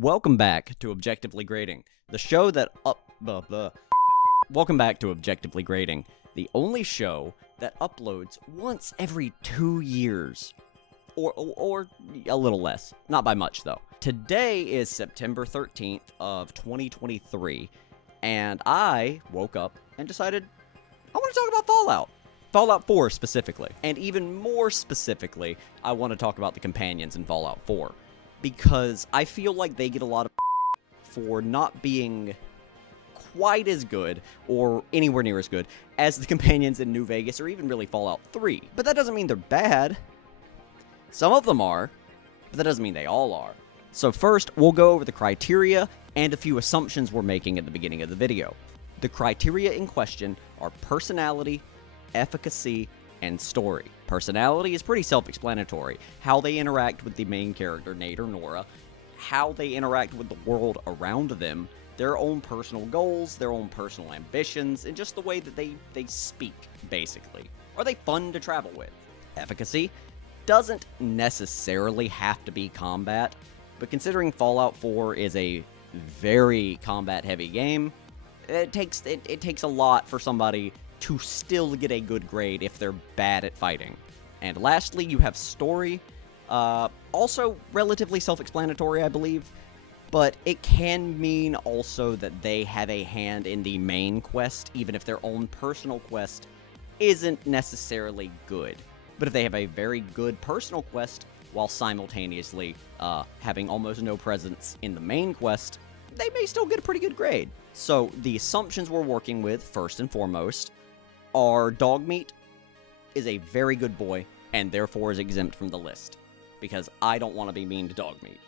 Welcome back to Objectively Grading, the show that Welcome back to Objectively Grading, the only show that uploads once every 2 years. Or a little less. Not by much, though. Today is September 13th of 2023, and I woke up and decided I want to talk about Fallout. Fallout 4 specifically. And even more specifically, I want to talk about the companions in Fallout 4. Because I feel like they get a lot of for not being quite as good, or anywhere near as good, as the companions in New Vegas, or even really Fallout 3. But that doesn't mean they're bad. Some of them are, but that doesn't mean they all are. So first, we'll go over the criteria and a few assumptions we're making at the beginning of the video. The criteria in question are personality, efficacy, and story. Personality is pretty self-explanatory. How they interact with the main character, Nate or Nora, how they interact with the world around them, their own personal goals, their own personal ambitions, and just the way that they speak, basically. Are they fun to travel with? Efficacy doesn't necessarily have to be combat, but considering Fallout 4 is a very combat-heavy game, it takes a lot for somebody to still get a good grade if they're bad at fighting. And lastly, you have story, also relatively self-explanatory, I believe, but it can mean also that they have a hand in the main quest, even if their own personal quest isn't necessarily good. But if they have a very good personal quest, while simultaneously having almost no presence in the main quest, they may still get a pretty good grade. So the assumptions we're working with, first and foremost, are Dogmeat is a very good boy, and therefore is exempt from the list, because I don't want to be mean to Dogmeat.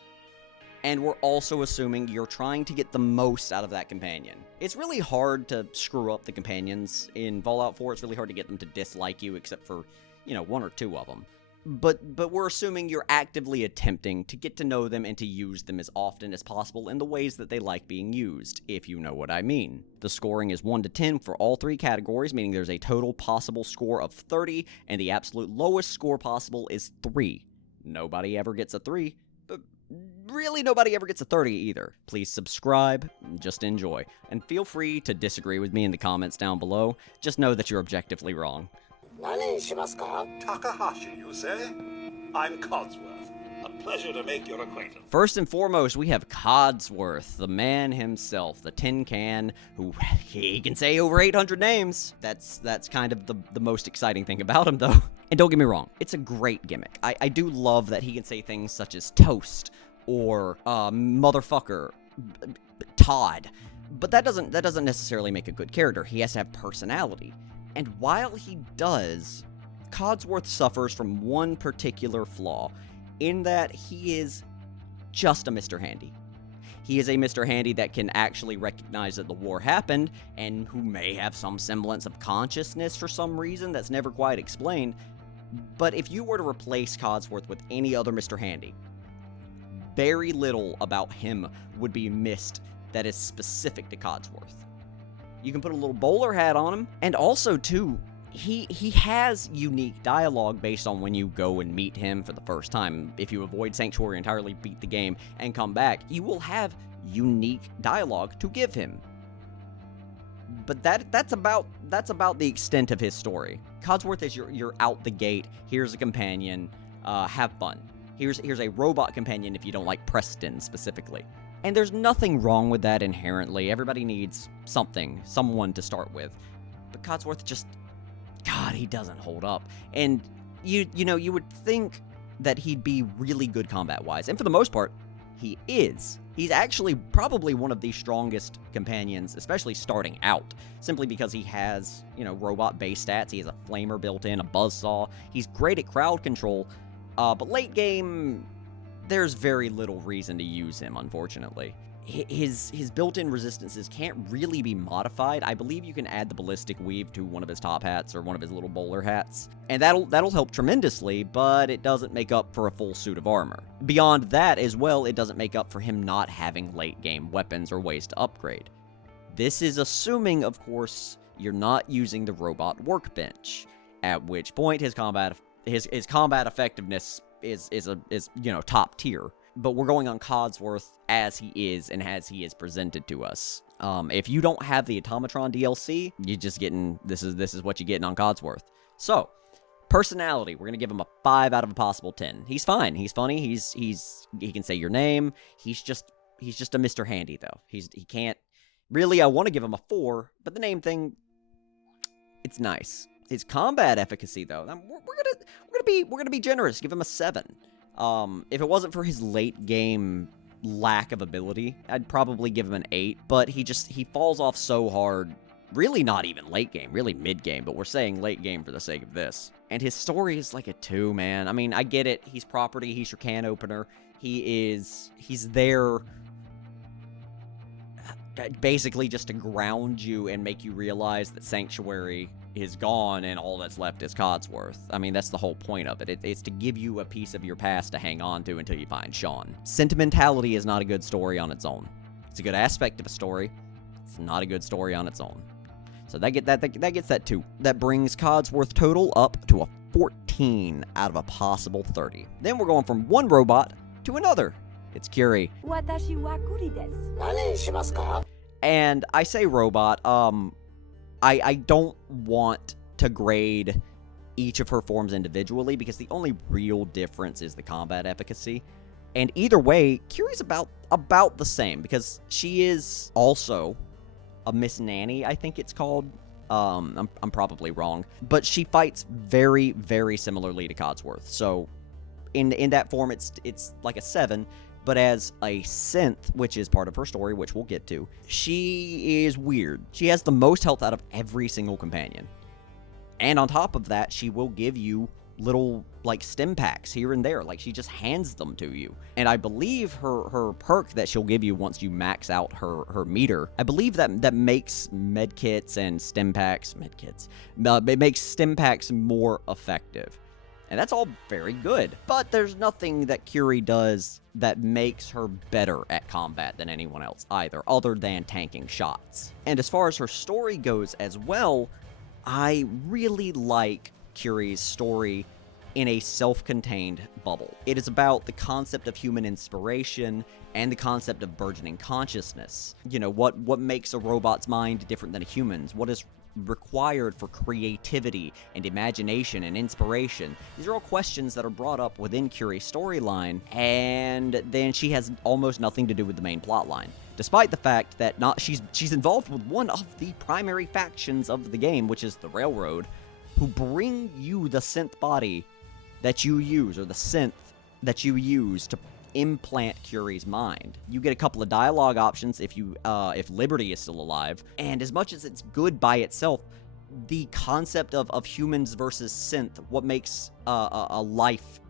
And we're also assuming you're trying to get the most out of that companion. It's really hard to screw up the companions in Fallout 4. It's really hard to get them to dislike you, except for, one or two of them. But we're assuming you're actively attempting to get to know them and to use them as often as possible in the ways that they like being used, if you know what I mean. The scoring is 1 to 10 for all three categories, meaning there's a total possible score of 30, and the absolute lowest score possible is 3. Nobody ever gets a 3, but really nobody ever gets a 30 either. Please subscribe, just enjoy, and feel free to disagree with me in the comments down below. Just know that you're objectively wrong. Takahashi, you say? I'm Codsworth. A pleasure to make your acquaintance. First and foremost, we have Codsworth, the man himself, the tin can, who he can say over 800 names. That's kind of the most exciting thing about him, though. And don't get me wrong, it's a great gimmick. I do love that he can say things such as toast, or motherfucker, Todd. But that doesn't necessarily make a good character. He has to have personality. And while he does, Codsworth suffers from one particular flaw, in that he is just a Mr. Handy. He is a Mr. Handy that can actually recognize that the war happened, and who may have some semblance of consciousness for some reason that's never quite explained. But if you were to replace Codsworth with any other Mr. Handy, very little about him would be missed that is specific to Codsworth. You can put a little bowler hat on him, and also, too, he has unique dialogue based on when you go and meet him for the first time. If you avoid Sanctuary entirely, beat the game, and come back, you will have unique dialogue to give him. But that's about the extent of his story. Codsworth is your out the gate, here's a companion, have fun. Here's a robot companion if you don't like Preston specifically. And there's nothing wrong with that inherently. Everybody needs someone to start with. But Codsworth just, God, he doesn't hold up. And you would think that he'd be really good combat-wise. And for the most part, he is. He's actually probably one of the strongest companions, especially starting out, simply because he has, robot-based stats. He has a flamer built in, a buzzsaw. He's great at crowd control, but late game, there's very little reason to use him, unfortunately. His built-in resistances can't really be modified. I believe you can add the ballistic weave to one of his top hats or one of his little bowler hats, and that'll help tremendously, but it doesn't make up for a full suit of armor. Beyond that as well, it doesn't make up for him not having late-game weapons or ways to upgrade. This is assuming, of course, you're not using the robot workbench, at which point his combat effectiveness is top tier. but we're going on Codsworth as he is and as he is presented to us. If you don't have the Automatron DLC, you're just getting, this is what you're getting on Codsworth. So, personality, we're gonna give him a 5 out of a possible 10. He's fine. He's funny. He can say your name. He's just a Mr. Handy though. He can't really. I want to give him a 4, but the name thing, it's nice. His combat efficacy though, we're gonna be generous. Give him a 7. If it wasn't for his late game lack of ability, I'd probably give him an 8. But he falls off so hard. Really not even late game, really mid game, but we're saying late game for the sake of this. And his story is like a 2, man. I mean, I get it. He's property. He's your can opener. He's there basically just to ground you and make you realize that Sanctuary is gone and all that's left is Codsworth. I mean, that's the whole point of it. It's to give you a piece of your past to hang on to until you find Sean. Sentimentality is not a good story on its own. It's a good aspect of a story. It's not a good story on its own. So that gets that 2. That brings Codsworth total up to a 14 out of a possible 30. Then we're going from one robot to another. It's Curie. Watashi wa kuri desu. And I say robot, I don't want to grade each of her forms individually because the only real difference is the combat efficacy. And either way, Curie's about the same because she is also a Miss Nanny, I think it's called. I'm probably wrong, but she fights very, very similarly to Codsworth. So in that form, it's like a 7. But as a synth, which is part of her story, which we'll get to, she is weird. She has the most health out of every single companion. And on top of that, she will give you little, like, stim packs here and there. Like, she just hands them to you. And I believe her perk that she'll give you once you max out her meter, I believe that makes medkits and stim packs, it makes stim packs more effective. And that's all very good. But there's nothing that Curie does that makes her better at combat than anyone else either, other than tanking shots. And as far as her story goes as well, I really like Curie's story in a self-contained bubble. It is about the concept of human inspiration and the concept of burgeoning consciousness. You know, what makes a robot's mind different than a human's? What is required for creativity and imagination and inspiration? These are all questions that are brought up within Curie's storyline, and then she has almost nothing to do with the main plotline. Despite the fact that she's involved with one of the primary factions of the game, which is the Railroad, who bring you the synth body that you use, or the synth that you use to implant Curie's mind. You get a couple of dialogue options if Liberty is still alive, and as much as it's good by itself, the concept of humans versus synth, what makes a life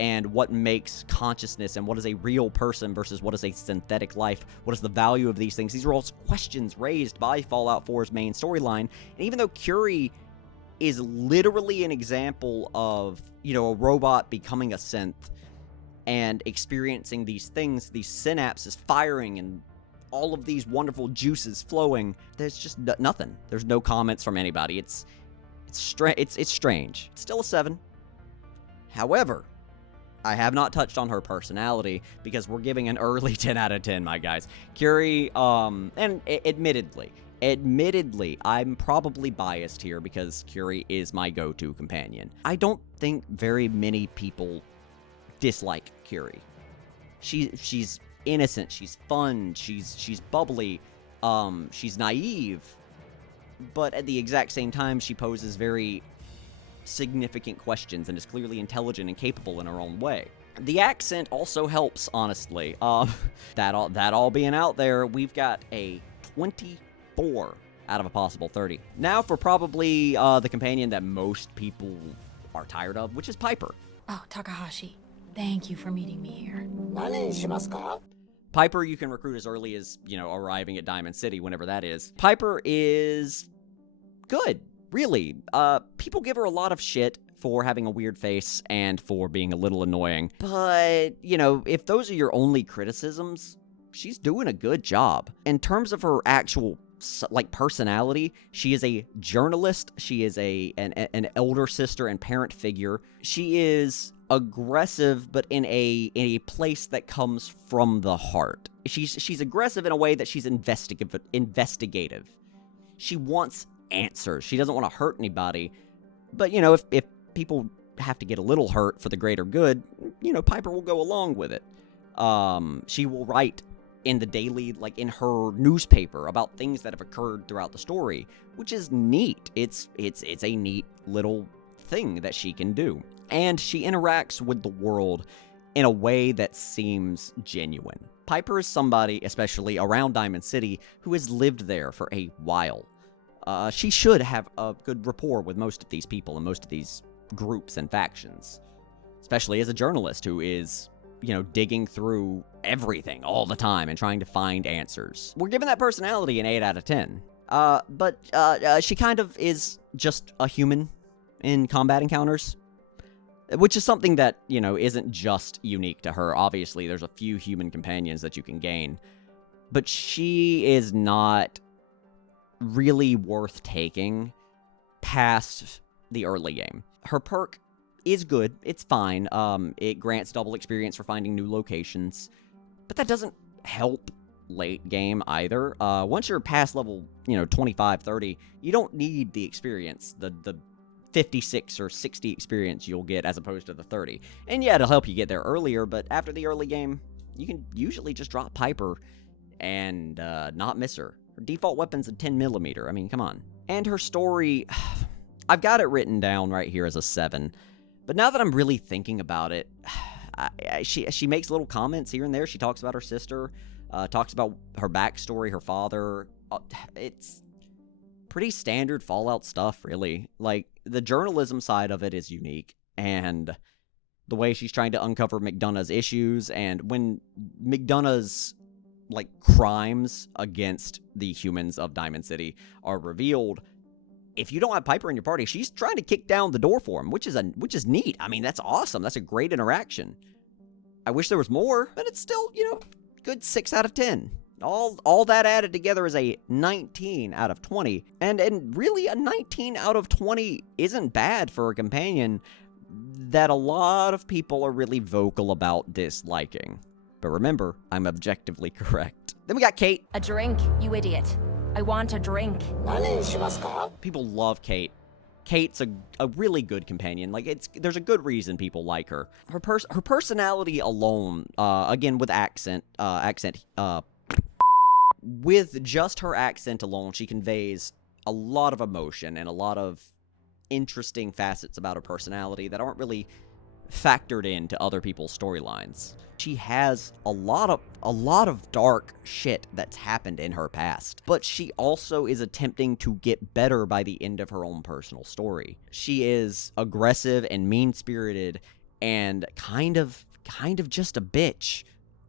and what makes consciousness, and what is a real person versus what is a synthetic life, what is the value of these things, these are all questions raised by Fallout 4's main storyline. And even though Curie is literally an example of, you know, a robot becoming a synth and experiencing these things, these synapses firing and all of these wonderful juices flowing, there's just nothing. There's no comments from anybody. It's strange. It's still a 7. However, I have not touched on her personality because we're giving an early 10 out of 10, my guys. Curie, and admittedly, I'm probably biased here because Curie is my go-to companion. I don't think very many people dislike Curie. She's innocent, she's fun, she's bubbly, she's naive, but at the exact same time, she poses very significant questions and is clearly intelligent and capable in her own way. The accent also helps, honestly. That all being out there, we've got a 24 out of a possible 30. Now for probably the companion that most people are tired of, which is Piper. Oh, Takahashi, thank you for meeting me here. Piper you can recruit as early as, you know, arriving at Diamond City, whenever that is. Piper is good, really. People give her a lot of shit for having a weird face and for being a little annoying. But, you know, if those are your only criticisms, she's doing a good job. In terms of her actual, like, personality, she is a journalist. She is an elder sister and parent figure. She is aggressive, but in a place that comes from the heart. She's aggressive in a way that she's investigative. She wants answers. She doesn't want to hurt anybody. But, you know, if people have to get a little hurt for the greater good, you know, Piper will go along with it. She will write in the daily, like in her newspaper, about things that have occurred throughout the story, which is neat. It's a neat little thing that she can do. And she interacts with the world in a way that seems genuine. Piper is somebody, especially around Diamond City, who has lived there for a while. She should have a good rapport with most of these people and most of these groups and factions, especially as a journalist who is, you know, digging through everything all the time and trying to find answers. We're giving that personality an 8 out of 10. But she kind of is just a human in combat encounters, which is something that, you know, isn't just unique to her. Obviously, there's a few human companions that you can gain, but she is not really worth taking past the early game. Her perk is good. It's fine. It grants double experience for finding new locations, but that doesn't help late game either. Once you're past level, you know, 25, 30, you don't need the experience, the 56 or 60 experience you'll get as opposed to the 30. And yeah, it'll help you get there earlier, but after the early game, you can usually just drop Piper and not miss her. Her default weapon's a 10mm. I mean, come on. And her story, I've got it written down right here as a 7. But now that I'm really thinking about it, she makes little comments here and there. She talks about her sister, talks about her backstory, her father. It's pretty standard Fallout stuff, really. Like, the journalism side of it is unique, and the way she's trying to uncover McDonough's issues, and when McDonough's, like, crimes against the humans of Diamond City are revealed, if you don't have Piper in your party, she's trying to kick down the door for him, which is neat. I mean, that's awesome. That's a great interaction. I wish there was more, but it's still, you know, good 6 out of 10. All that added together is a 19 out of 20. And really, a 19 out of 20 isn't bad for a companion that a lot of people are really vocal about disliking. But remember, I'm objectively correct. Then we got Kate. A drink, you idiot. I want a drink. People love Kate. Kate's a really good companion. Like, there's a good reason people like her. Her personality alone, again with with just her accent alone, she conveys a lot of emotion and a lot of interesting facets about her personality that aren't really factored into other people's storylines. She has a lot of dark shit that's happened in her past, but she also is attempting to get better by the end of her own personal story. She is aggressive and mean-spirited and kind of just a bitch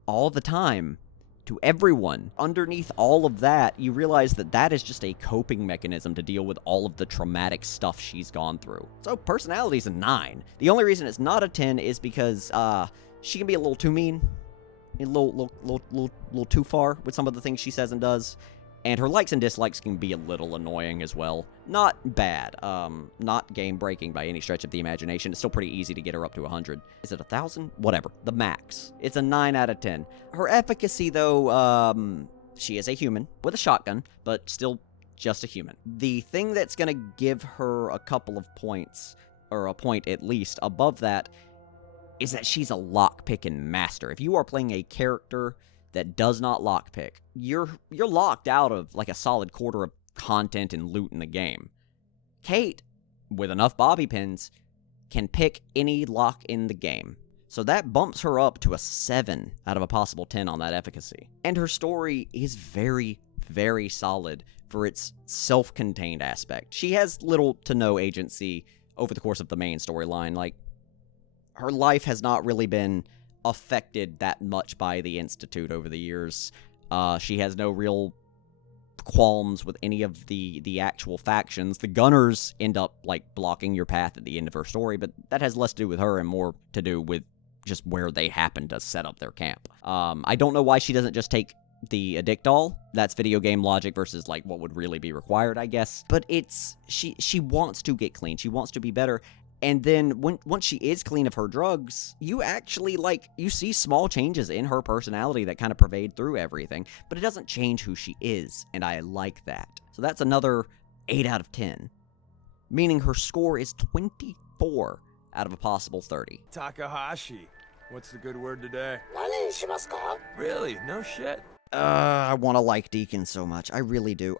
all the time to everyone. Underneath all of that, you realize that is just a coping mechanism to deal with all of the traumatic stuff she's gone through. So personality's a 9. The only reason it's not a 10 is because she can be a little too mean, a little too far with some of the things she says and does, and her likes and dislikes can be a little annoying as well. Not bad, not game-breaking by any stretch of the imagination. It's still pretty easy to get her up to 100. Is it 1,000? Whatever. The max. It's a 9 out of 10. Her efficacy, though, she is a human with a shotgun, but still just a human. The thing that's going to give her a couple of points, or a point at least, above that, is that she's a lockpicking master. If you are playing a character that does not lockpick, you're locked out of like a solid quarter of content and loot in the game. Kate, with enough bobby pins, can pick any lock in the game. So that bumps her up to a 7 out of a possible 10 on that efficacy. And her story is very, very solid for its self-contained aspect. She has little to no agency over the course of the main storyline. Like, her life has not really been affected that much by the Institute over the years. She has no real qualms with any of the actual factions. The Gunners end up, like, blocking your path at the end of her story, but that has less to do with her and more to do with just where they happen to set up their camp. I don't know why she doesn't just take the Addictol. That's video game logic versus, like, what would really be required, I guess. But she wants to get clean. She wants to be better. And then once she is clean of her drugs, you actually, you see small changes in her personality that kind of pervade through everything, but it doesn't change who she is, and I like that. So that's another 8 out of 10, meaning her score is 24 out of a possible 30. Takahashi. What's the good word today? Really? No shit? I want to like Deacon so much. I really do.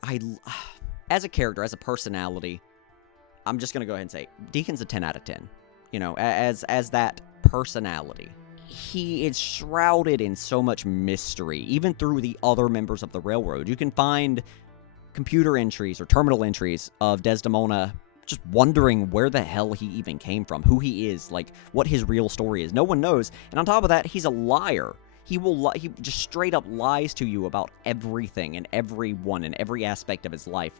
As a character, as a personality, I'm just going to go ahead and say, Deacon's a 10 out of 10. You know, as that personality. He is shrouded in so much mystery, even through the other members of the Railroad. You can find computer entries or terminal entries of Desdemona just wondering where the hell he even came from, who he is, what his real story is. No one knows. And on top of that, he's a liar. He just straight up lies to you about everything and everyone and every aspect of his life.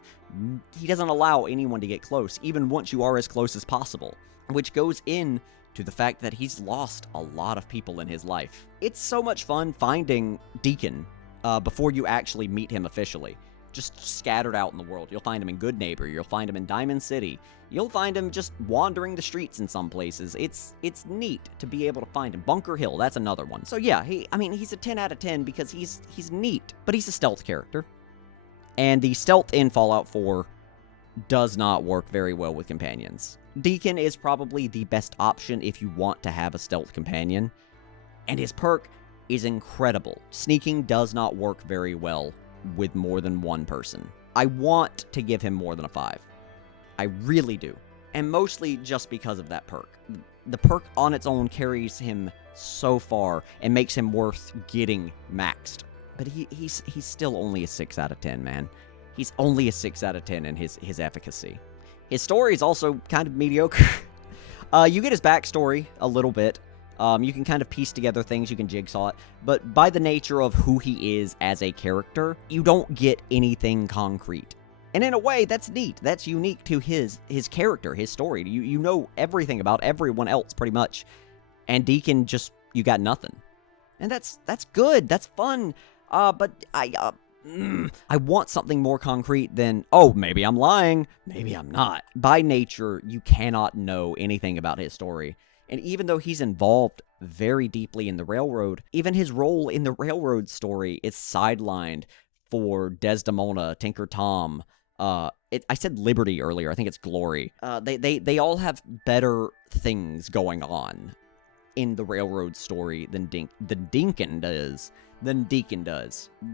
He doesn't allow anyone to get close, even once you are as close as possible, which goes in to the fact that he's lost a lot of people in his life. It's so much fun finding Deacon before you actually meet him officially. Just scattered out in the world. You'll find him in Good Neighbor. You'll find him in Diamond City. You'll find him just wandering the streets in some places. It's neat to be able to find him. Bunker Hill, that's another one. So yeah, he's a 10 out of 10 because he's neat, but he's a stealth character. And the stealth in Fallout 4 does not work very well with companions. Deacon is probably the best option if you want to have a stealth companion. And his perk is incredible. Sneaking does not work very well with more than one person. I want to give him more than a 5. I really do. And mostly just because of that perk. The perk on its own carries him so far and makes him worth getting maxed. But he's still only a 6 out of 10, man. He's only a 6 out of 10 in his efficacy. His story is also kind of mediocre. You get his backstory a little bit. You can kind of piece together things, you can jigsaw it, but by the nature of who he is as a character, you don't get anything concrete. And in a way, that's neat. That's unique to his character, his story. You know everything about everyone else, pretty much. And Deacon, you got nothing. And that's good, that's fun, but I want something more concrete than, oh, maybe I'm lying, maybe I'm not. By nature, you cannot know anything about his story. And even though he's involved very deeply in the Railroad, even his role in the Railroad story is sidelined for Desdemona, Tinker Tom. I said Liberty earlier. I think it's Glory. They all have better things going on in the Railroad story than Deacon does.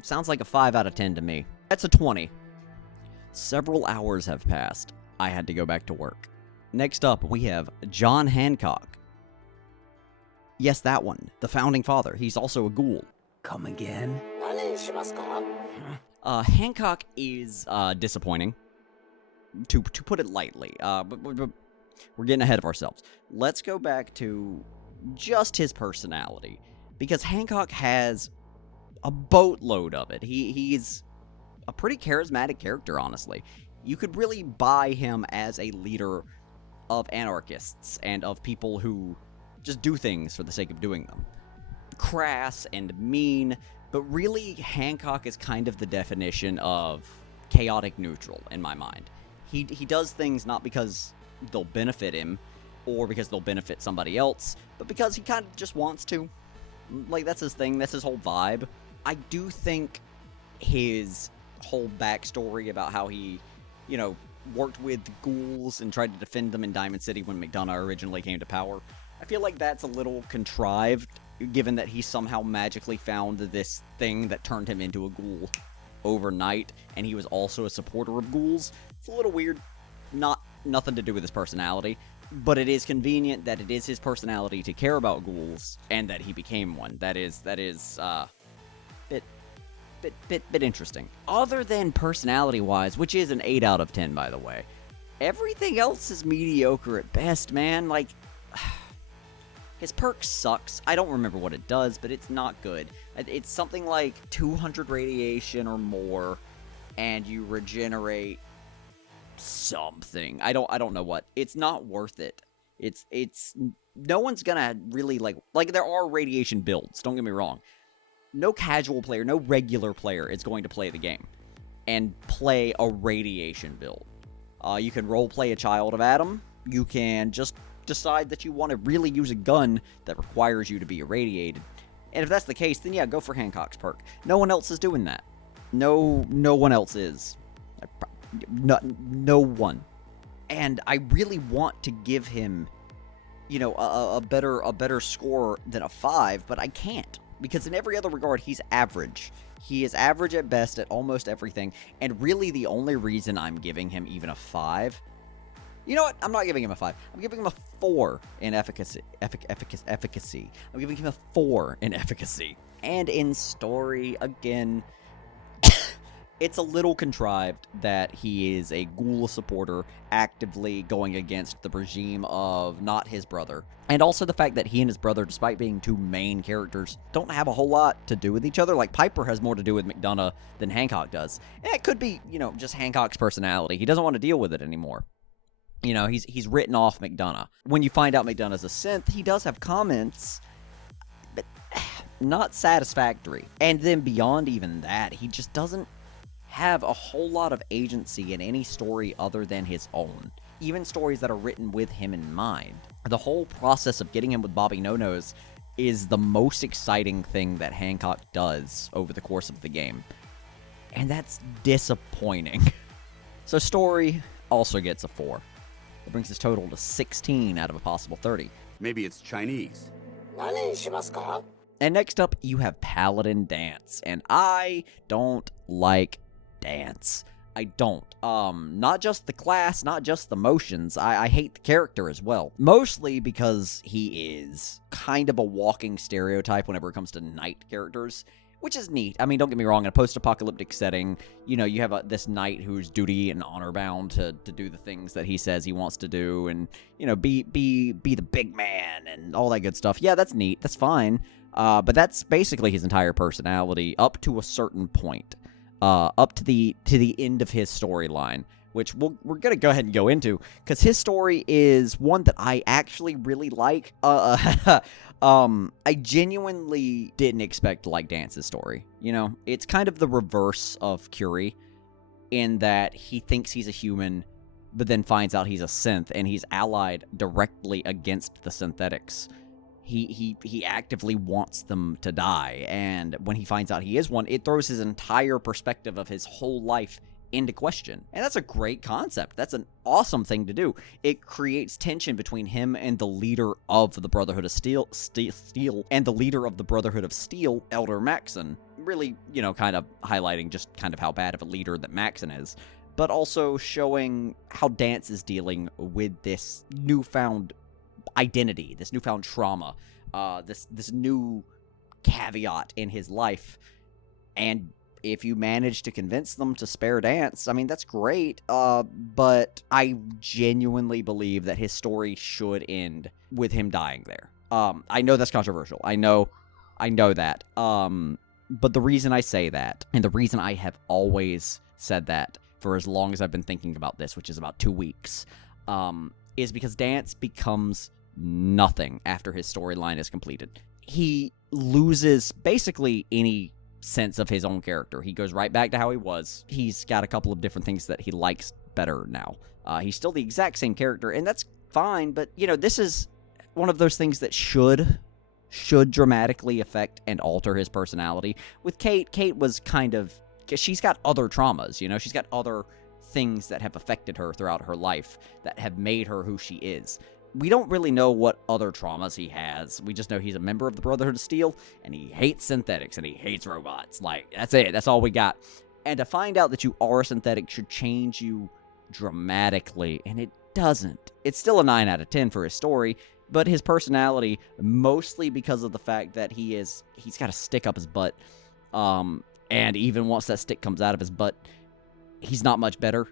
Sounds like a 5 out of 10 to me. That's a 20. Several hours have passed. I had to go back to work. Next up, we have John Hancock. Yes, that one. The Founding Father. He's also a ghoul. Come again? Hancock is disappointing, to put it lightly. But we're getting ahead of ourselves. Let's go back to just his personality, because Hancock has a boatload of it. He's a pretty charismatic character, honestly. You could really buy him as a leader of anarchists and of people who just do things for the sake of doing them. Crass and mean, but really Hancock is kind of the definition of chaotic neutral in my mind. He does things not because they'll benefit him or because they'll benefit somebody else, but because he kind of just wants to. That's his thing, that's his whole vibe. I do think his whole backstory about how he, worked with ghouls and tried to defend them in Diamond City when McDonough originally came to power, I feel like that's a little contrived, given that he somehow magically found this thing that turned him into a ghoul overnight, and he was also a supporter of ghouls. It's a little weird. Nothing to do with his personality, but it is convenient that it is his personality to care about ghouls, and that he became one. That is bit interesting. Other than personality-wise, which is an 8 out of 10, by the way, everything else is mediocre at best, man. His perk sucks. I don't remember what it does, but it's not good. It's something like 200 radiation or more, and you regenerate something. I don't know what. It's not worth it. It's no one's gonna really like there are radiation builds, don't get me wrong. No casual player, no regular player is going to play the game and play a radiation build. You can roleplay a Child of Adam. You can just decide that you want to really use a gun that requires you to be irradiated. And if that's the case, then yeah, go for Hancock's perk. No one else is doing that. No one else is. No one. And I really want to give him, you know, a better score than a 5, but I can't. Because in every other regard, he's average. He is average at best at almost everything. And really the only reason I'm giving him even a 5... You know what? I'm not giving him a 5. I'm giving him a 4 in efficacy. I'm giving him a 4 in efficacy. And in story, again, it's a little contrived that he is a ghoul supporter actively going against the regime of not his brother. And also the fact that he and his brother, despite being two main characters, don't have a whole lot to do with each other. Like, Piper has more to do with McDonough than Hancock does. And it could be, you know, just Hancock's personality. He doesn't want to deal with it anymore. You know, he's written off McDonough. When you find out McDonough's a synth, he does have comments, but not satisfactory. And then beyond even that, he just doesn't have a whole lot of agency in any story other than his own. Even stories that are written with him in mind. The whole process of getting him with Bobby No-Nos is the most exciting thing that Hancock does over the course of the game. And that's disappointing. So story also gets a 4. It brings his total to 16 out of a possible 30. Maybe it's Chinese. And next up, you have Paladin Dance. And I don't like Dance. I don't. Not just the class, not just the motions. I hate the character as well. Mostly because he is kind of a walking stereotype whenever it comes to knight characters. Which is neat. I mean, don't get me wrong, in a post-apocalyptic setting, you know, you have this knight who's duty and honor-bound to do the things that he says he wants to do, and, you know, be the big man, and all that good stuff. Yeah, that's neat. That's fine. But that's basically his entire personality, up to a certain point. Up to the end of his storyline, which we're going to go ahead and go into, because his story is one that I actually really like. I genuinely didn't expect to like Dance's story. You know, it's kind of the reverse of Curie, in that he thinks he's a human, but then finds out he's a synth, and he's allied directly against the synthetics. He actively wants them to die, and when he finds out he is one, it throws his entire perspective of his whole life into question. And that's a great concept. That's an awesome thing to do. It creates tension between him and the leader of the Brotherhood of Steel, and the leader of the Brotherhood of Steel, Elder Maxon. Really, you know, kind of highlighting just kind of how bad of a leader that Maxon is, but also showing how Dance is dealing with this newfound identity, this newfound trauma, this new caveat in his life. And if you manage to convince them to spare Dance, I mean, that's great, but I genuinely believe that his story should end with him dying there. I know that's controversial. I know that. But the reason I say that, and the reason I have always said that for as long as I've been thinking about this, which is about 2 weeks, is because Dance becomes nothing after his storyline is completed. He loses basically any sense of his own character. He goes right back to how he was. He's got a couple of different things that he likes better now. He's still the exact same character, and that's fine, but, you know, this is one of those things that should dramatically affect and alter his personality. With Kate was kind of... she's got other traumas, you know? She's got other things that have affected her throughout her life that have made her who she is. We don't really know what other traumas he has. We just know he's a member of the Brotherhood of Steel, and he hates synthetics, and he hates robots. Like, that's it. That's all we got. And to find out that you are a synthetic should change you dramatically, and it doesn't. It's still a 9 out of 10 for his story, but his personality, mostly because of the fact that he's got a stick up his butt, and even once that stick comes out of his butt, he's not much better.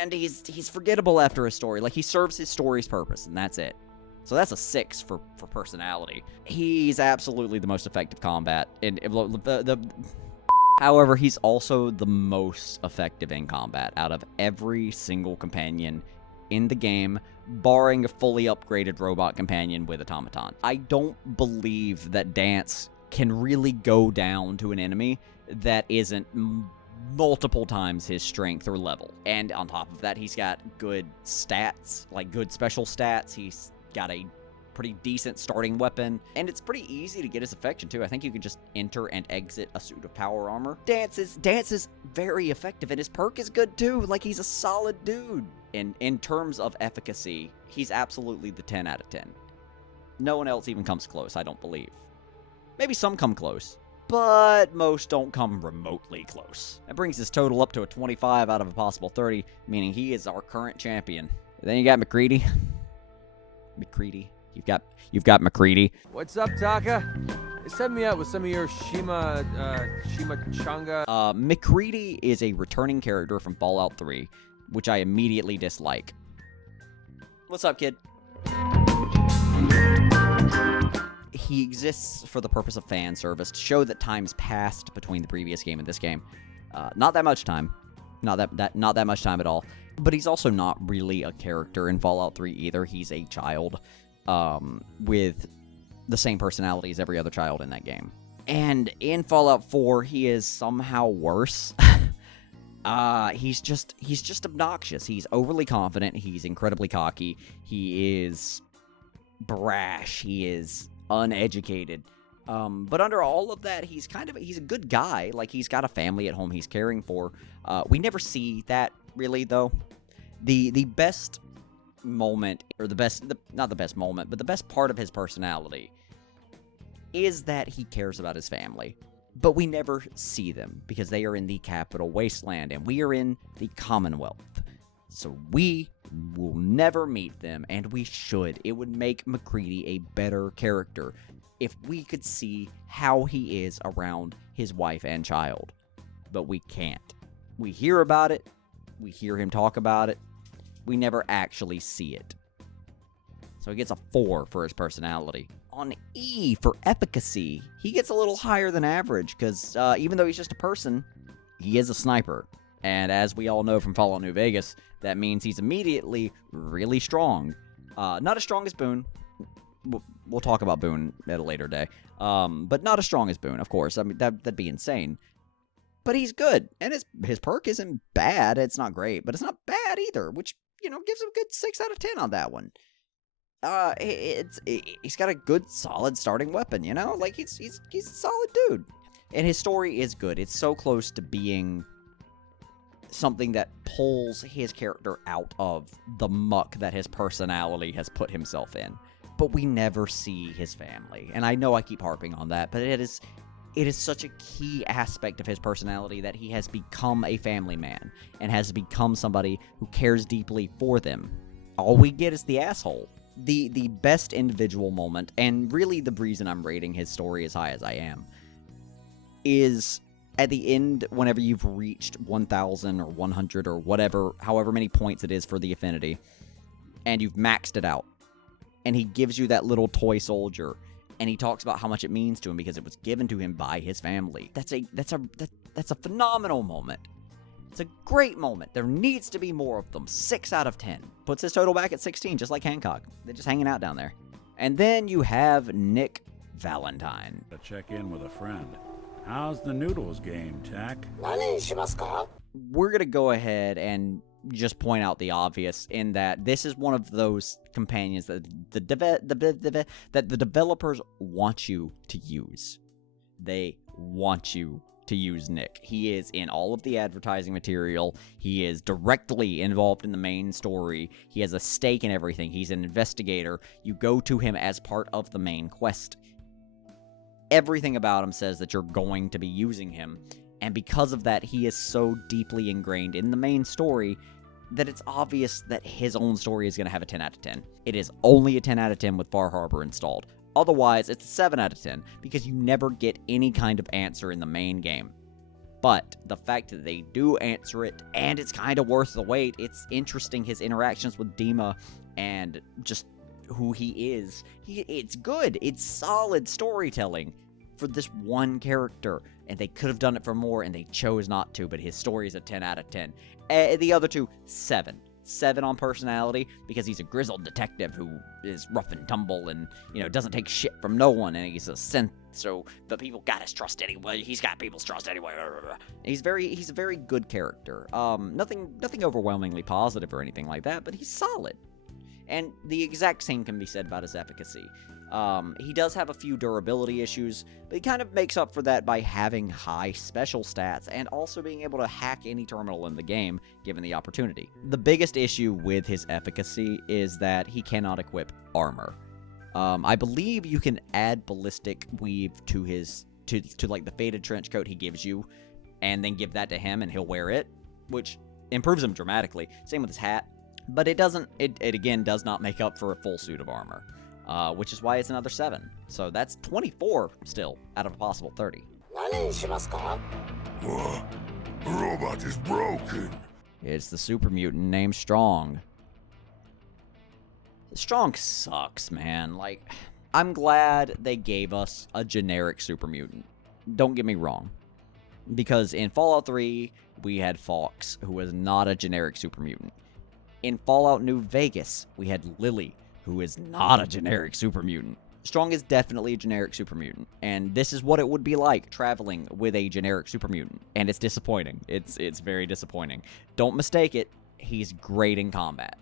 And he's forgettable after his story. Like, he serves his story's purpose, and that's it. So that's a 6 for personality. He's absolutely the most effective combat. However, he's also the most effective in combat out of every single companion in the game, barring a fully upgraded robot companion with automaton. I don't believe that Dance can really go down to an enemy that isn't multiple times his strength or level. And on top of that, he's got good stats, like good special stats. He's got a pretty decent starting weapon, and it's pretty easy to get his affection too. I think you can just enter and exit a suit of power armor. Dance is very effective, and his perk is good too. Like, he's a solid dude. In terms of efficacy, he's absolutely the 10 out of 10. No one else even comes close, I don't believe. Maybe some come close, but most don't come remotely close. That brings his total up to a 25 out of a possible 30, meaning he is our current champion. Then you got McCready. You've got McCready. What's up, Taka? Set me up with some of your Shima-changa. McCready is a returning character from Fallout 3, which I immediately dislike. What's up, kid? He exists for the purpose of fan service, to show that time's passed between the previous game and this game. Not that much time. Not that much time at all. But he's also not really a character in Fallout 3 either. He's a child with the same personality as every other child in that game. And in Fallout 4, he is somehow worse. He's just obnoxious. He's overly confident. He's incredibly cocky. He is brash. He is uneducated. But under all of that, he's a good guy. Like, he's got a family at home he's caring for. We never see that, really, though. The best moment, or not the best moment, but the best part of his personality is that he cares about his family. But we never see them, because they are in the capital wasteland, and we are in the Commonwealth. So we will never meet them, and we should. It would make McCready a better character if we could see how he is around his wife and child. But we can't. We hear about it. We hear him talk about it. We never actually see it. So he gets a 4 for his personality. On E for efficacy, he gets a little higher than average, because even though he's just a person, he is a sniper. And as we all know from Fallout New Vegas, that means he's immediately really strong. Not as strong as Boone. We'll talk about Boone at a later day. But not as strong as Boone, of course. I mean, that'd be insane. But he's good. And his perk isn't bad. It's not great, but it's not bad either, which, gives him a good 6 out of 10 on that one. He's got a good, solid starting weapon, Like, he's a solid dude. And his story is good. It's so close to being something that pulls his character out of the muck that his personality has put himself in. But we never see his family. And I know I keep harping on that, but it is such a key aspect of his personality that he has become a family man and has become somebody who cares deeply for them. All we get is the asshole. The best individual moment, and really the reason I'm rating his story as high as I am, is at the end, whenever you've reached 1,000 or 100 or whatever, however many points it is for the affinity, and you've maxed it out, and he gives you that little toy soldier, and he talks about how much it means to him because it was given to him by his family. That's a phenomenal moment. It's a great moment. There needs to be more of them. 6 out of 10. Puts his total back at 16, just like Hancock. They're just hanging out down there. And then you have Nick Valentine. To check in with a friend. How's the noodles game, Tak? We're going to go ahead and just point out the obvious in that this is one of those companions that the developers want you to use. They want you to use Nick. He is in all of the advertising material. He is directly involved in the main story. He has a stake in everything. He's an investigator. You go to him as part of the main quest. Everything about him says that you're going to be using him. And because of that, he is so deeply ingrained in the main story that it's obvious that his own story is going to have a 10 out of 10. It is only a 10 out of 10 with Far Harbor installed. Otherwise, it's a 7 out of 10, because you never get any kind of answer in the main game. But the fact that they do answer it, and it's kind of worth the wait, it's interesting, his interactions with Dima, and just who he is. It's good. It's solid storytelling for this one character, and they could have done it for more, and they chose not to, but his story is a 10 out of 10. The other two, 7. 7 on personality, because he's a grizzled detective who is rough and tumble and, doesn't take shit from no one, and he's a synth, but people got his trust anyway. He's got people's trust anyway. He's a very good character. Nothing overwhelmingly positive or anything like that, but he's solid. And the exact same can be said about his efficacy. He does have a few durability issues, but he kind of makes up for that by having high special stats and also being able to hack any terminal in the game, given the opportunity. The biggest issue with his efficacy is that he cannot equip armor. I believe you can add ballistic weave to his to like the faded trench coat he gives you, and then give that to him and he'll wear it, which improves him dramatically. Same with his hat, but it again does not make up for a full suit of armor, which is why it's another 7. So that's 24 still out of a possible 30. The robot is broken. It's the super mutant named Strong. Strong sucks, man. Like, I'm glad they gave us a generic super mutant. Don't get me wrong. Because in Fallout 3, we had Fox, who was not a generic super mutant. In Fallout New Vegas, we had Lily, who is not a generic super mutant. Strong is definitely a generic super mutant, and this is what it would be like traveling with a generic super mutant, and it's disappointing. It's very disappointing. Don't mistake it, he's great in combat.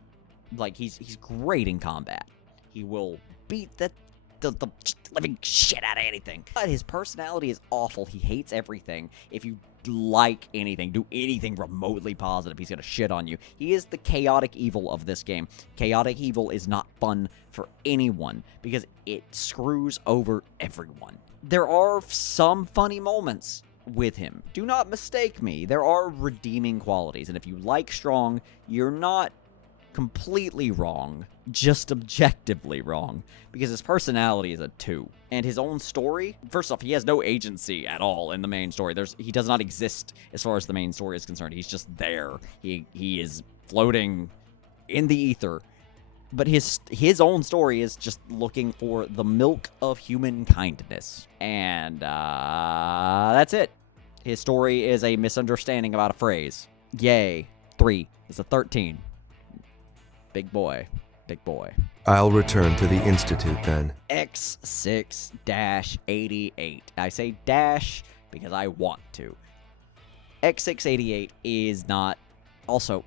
Like, he's great in combat. He will beat the living shit out of anything. But his personality is awful. He hates everything. If you like anything, do anything remotely positive, he's gonna shit on you. He is the chaotic evil of this game. Chaotic evil is not fun for anyone because it screws over everyone. There are some funny moments with him. Do not mistake me. There are redeeming qualities, and if you like Strong, you're not completely wrong, just objectively wrong, because his personality is a 2. And his own story, first off, he has no agency at all in the main story. He does not exist as far as the main story is concerned. He's just there. He is floating in the ether. But his own story is just looking for the milk of human kindness. And that's it. His story is a misunderstanding about a phrase. Yay. 3 is a 13. Big boy. Big boy. I'll return to the Institute then. X6-88. I say dash because I want to. X6-88 is not... Also,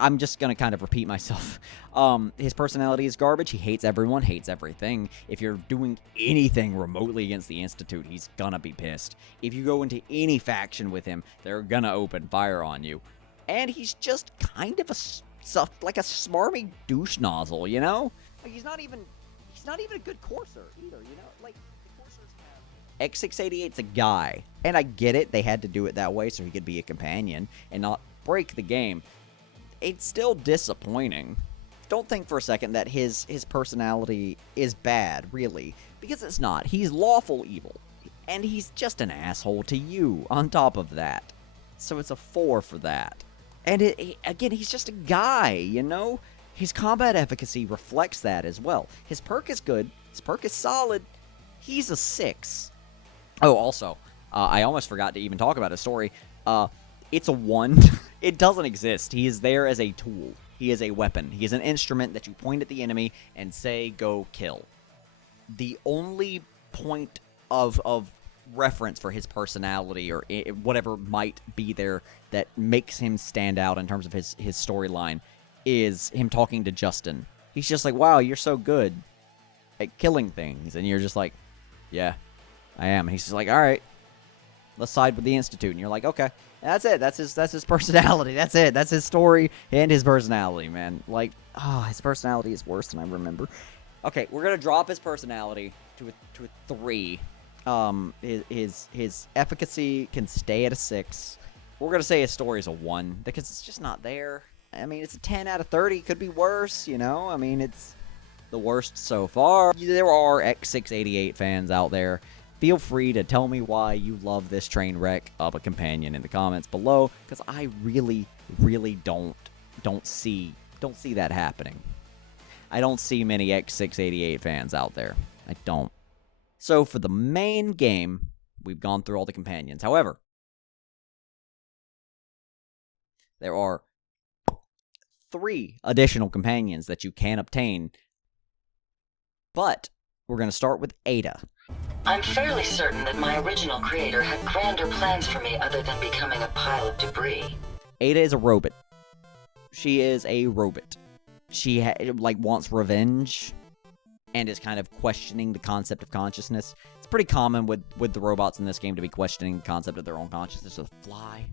I'm just going to kind of repeat myself. His personality is garbage. He hates everyone, hates everything. If you're doing anything remotely against the Institute, he's going to be pissed. If you go into any faction with him, they're going to open fire on you. And he's just kind of like a smarmy douche nozzle, you know? Like, he's not even a good courser either, you know? Like, the coursers have... X6-88's a guy, and I get it, they had to do it that way so he could be a companion and not break the game. It's still disappointing. Don't think for a second that his personality is bad, really, because it's not. He's lawful evil, and he's just an asshole to you on top of that. So it's a 4 for that. And again, he's just a guy, you know? His combat efficacy reflects that as well. His perk is good. His perk is solid. He's a 6. Oh, also, I almost forgot to even talk about his story. It's a 1. It doesn't exist. He is there as a tool. He is a weapon. He is an instrument that you point at the enemy and say, go kill. The only point of reference for his personality or whatever might be there that makes him stand out in terms of his storyline is him talking to Justin. He's just like, wow, you're so good at killing things. And you're just like, yeah, I am. And he's just like, all right, let's side with the Institute. And you're like, okay. And that's it. That's his personality. That's it. That's his story and his personality, man. Like, his personality is worse than I remember. Okay, we're going to drop his personality to a 3. His efficacy can stay at a 6. We're going to say his story is a 1 because it's just not there. I mean, it's a 10 out of 30. Could be worse, you know? I mean, it's the worst so far. There are X6-88 fans out there. Feel free to tell me why you love this train wreck of a companion in the comments below, because I really, really don't see that happening. I don't see many X6-88 fans out there. I don't. So for the main game, we've gone through all the companions. However, there are 3 additional companions that you can obtain, but we're going to start with Ada. I'm fairly certain that my original creator had grander plans for me other than becoming a pile of debris. Ada is a robot. She is a robot. she wants revenge and is kind of questioning the concept of consciousness. It's pretty common with the robots in this game to be questioning the concept of their own consciousness. So the fly,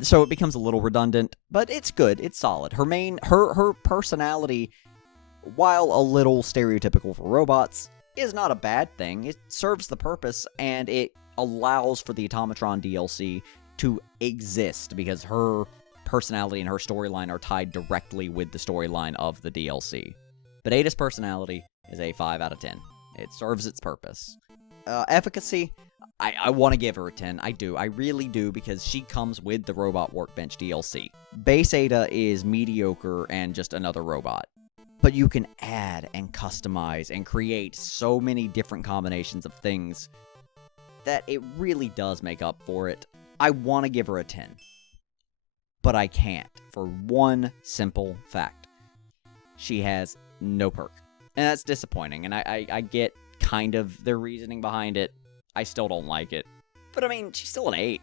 so it becomes a little redundant, but it's good. It's solid. Her personality, while a little stereotypical for robots, is not a bad thing. It serves the purpose, and it allows for the Automatron DLC to exist because her personality and her storyline are tied directly with the storyline of the DLC. But Ada's personality is a 5 out of 10. It serves its purpose. Efficacy, I want to give her a 10. I do. I really do, because she comes with the Robot Workbench DLC. Base Ada is mediocre and just another robot. But you can add and customize and create so many different combinations of things that it really does make up for it. I want to give her a 10. But I can't, for one simple fact. She has no perk. And that's disappointing, and I get kind of their reasoning behind it. I still don't like it. But I mean, she's still an 8.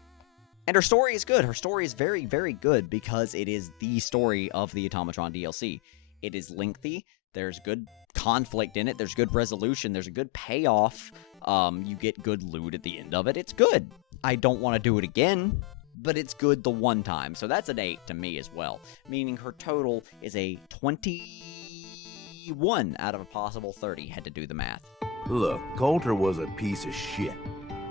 And her story is good. Her story is very, very good because it is the story of the Automatron DLC. It is lengthy. There's good conflict in it. There's good resolution. There's a good payoff. You get good loot at the end of it. It's good. I don't want to do it again, but it's good the one time. So that's an 8 to me as well. Meaning her total is a 21 out of a possible 30. Had to do the math. Look, Coulter was a piece of shit.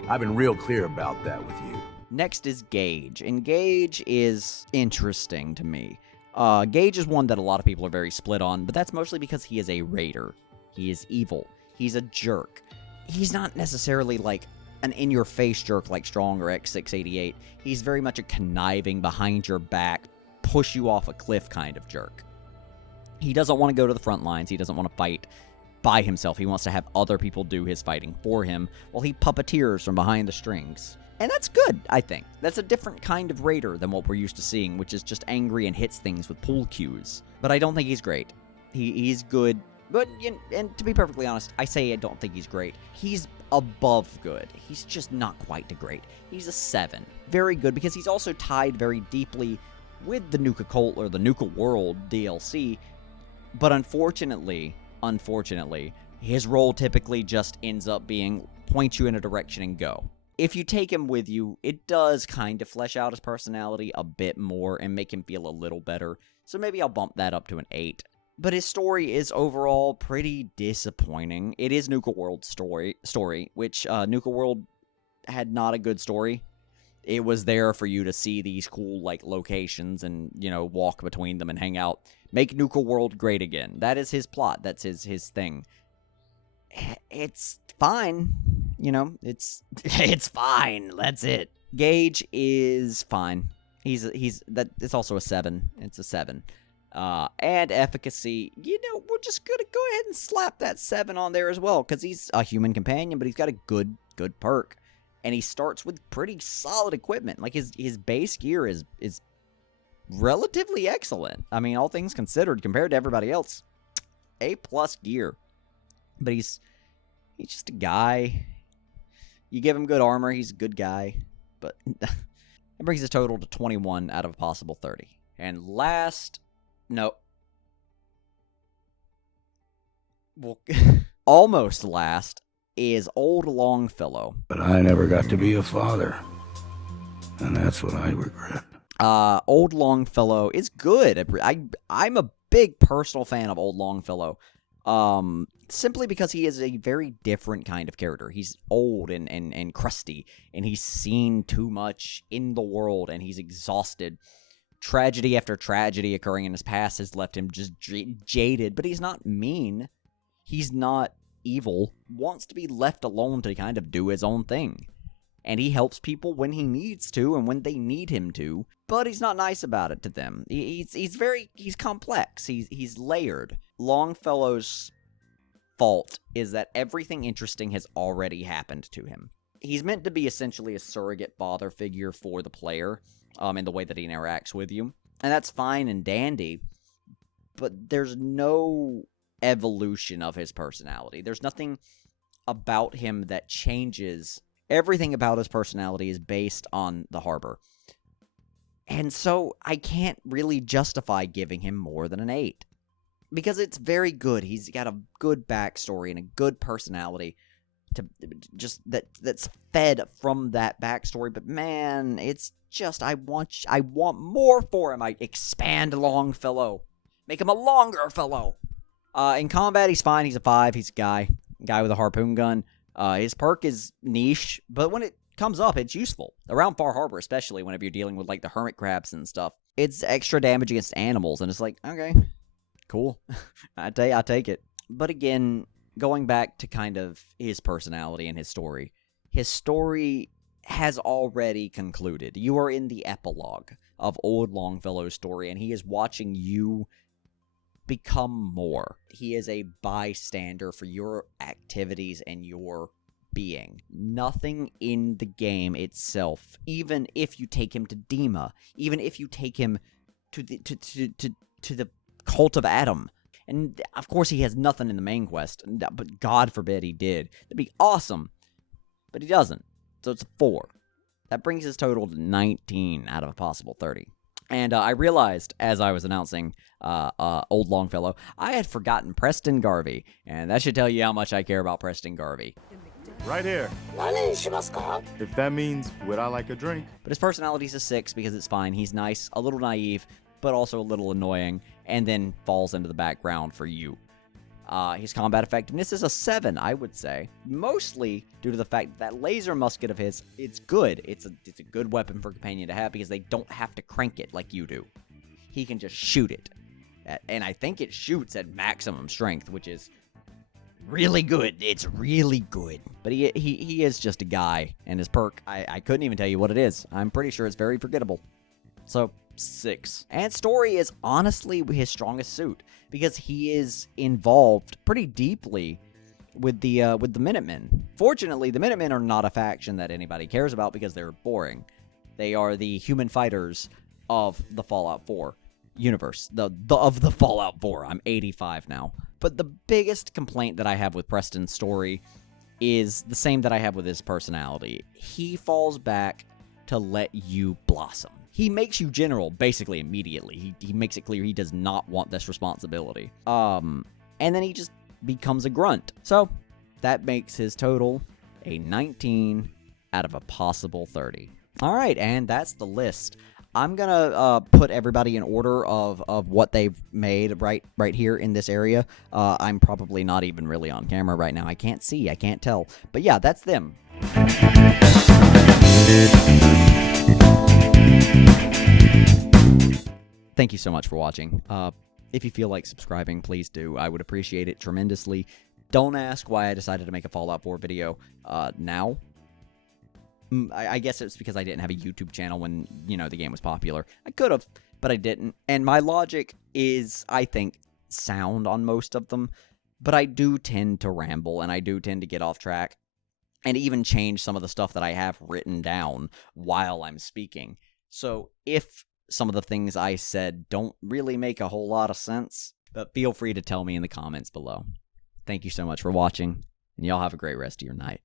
I've been real clear about that with you. Next is Gage. And Gage is interesting to me. Gage is one that a lot of people are very split on, but that's mostly because he is a raider. He is evil. He's a jerk. He's not necessarily like an in-your-face jerk like Strong or X688. He's very much a conniving, behind-your-back, push-you-off a cliff kind of jerk. He doesn't want to go to the front lines. He doesn't want to fight by himself. He wants to have other people do his fighting for him while he puppeteers from behind the strings. And that's good, I think. That's a different kind of raider than what we're used to seeing, which is just angry and hits things with pool cues. But I don't think he's great. He's good, but, and to be perfectly honest, I say I don't think he's great. He's above good. He's just not quite to great. He's a 7. Very good, because he's also tied very deeply with the Nuka Cult or the Nuka World DLC, but unfortunately, his role typically just ends up being point you in a direction and go. If you take him with you, it does kind of flesh out his personality a bit more and make him feel a little better, so maybe I'll bump that up to an 8. But his story is overall pretty disappointing. It is Nuka World's story, which Nuka World had not a good story. It was there for you to see these cool, like, locations and, walk between them and hang out. Make Nuka World great again. That is his plot. That's his thing. It's fine. It's fine. That's it. Gage is fine. It's also a 7. It's a 7. And efficacy, we're just gonna go ahead and slap that 7 on there as well, because he's a human companion, but he's got a good perk. And he starts with pretty solid equipment. Like, his base gear is relatively excellent. I mean, all things considered, compared to everybody else, A+ gear. But he's just a guy. You give him good armor, he's a good guy. But it brings his total to 21 out of a possible 30. And almost last is Old Longfellow. But I never got to be a father, and that's what I regret. Old Longfellow is good. I'm a big personal fan of Old Longfellow. Simply because he is a very different kind of character. He's old and crusty, and he's seen too much in the world, and he's exhausted. Tragedy after tragedy occurring in his past has left him just jaded, but he's not mean. He's not evil. Wants to be left alone to kind of do his own thing. And he helps people when he needs to and when they need him to, but he's not nice about it to them. He's complex. He's layered. Longfellow's fault is that everything interesting has already happened to him. He's meant to be essentially a surrogate father figure for the player, in the way that he interacts with you. And that's fine and dandy, but there's no evolution of his personality. There's nothing about him that changes. Everything about his personality is based on the harbor. And so I can't really justify giving him more than an 8. because it's very good. He's got a good backstory and a good personality to just that's fed from that backstory. But man, it's just I want more for him. I expand Longfellow, make him a longer fellow. In combat, he's fine. He's a 5. He's a guy with a harpoon gun. His perk is niche, but when it comes up, it's useful around Far Harbor, especially whenever you're dealing with like the hermit crabs and stuff. It's extra damage against animals, and it's like, okay, cool. I take it. But again, going back to kind of his personality and his story has already concluded. You are in the epilogue of old Longfellow's story, and he is watching you become more. He is a bystander for your activities and your being. Nothing in the game itself, even if you take him to Dima, even if you take him to the cult of Adam, and of course he has nothing in the main quest, but God forbid he did. That'd be awesome, but he doesn't. So it's a 4. That brings his total to 19 out of a possible 30. And I realized, as I was announcing old Longfellow, I had forgotten Preston Garvey, and that should tell you how much I care about Preston Garvey. Right here. If that means, would I like a drink? But his personality's a 6 because it's fine. He's nice, a little naive, but also a little annoying, and then falls into the background for you. His combat effectiveness is a 7, I would say. Mostly due to the fact that laser musket of his, it's good. It's a good weapon for companion to have because they don't have to crank it like you do. He can just shoot it. And I think it shoots at maximum strength, which is really good. It's really good. But he is just a guy, and his perk, I couldn't even tell you what it is. I'm pretty sure it's very forgettable. So, 6. And story is honestly his strongest suit, because he is involved pretty deeply with the Minutemen. Fortunately, the Minutemen are not a faction that anybody cares about because they're boring. They are the human fighters of the Fallout 4 universe. Of the Fallout 4. I'm 85 now. But the biggest complaint that I have with Preston's story is the same that I have with his personality. He falls back to let you blossom. He makes you general basically immediately. He makes it clear he does not want this responsibility. And then he just becomes a grunt. So that makes his total a 19 out of a possible 30. All right, and that's the list. I'm gonna put everybody in order of what they've made right here in this area. I'm probably not even really on camera right now. I can't see. I can't tell. But yeah, that's them. Thank you so much for watching. If you feel like subscribing, please do. I would appreciate it tremendously. Don't ask why I decided to make a Fallout 4 video now. I guess it's because I didn't have a YouTube channel when, the game was popular. I could have, but I didn't. And my logic is, I think, sound on most of them. But I do tend to ramble, and I do tend to get off track. And even change some of the stuff that I have written down while I'm speaking. So if some of the things I said don't really make a whole lot of sense, but feel free to tell me in the comments below. Thank you so much for watching, and y'all have a great rest of your night.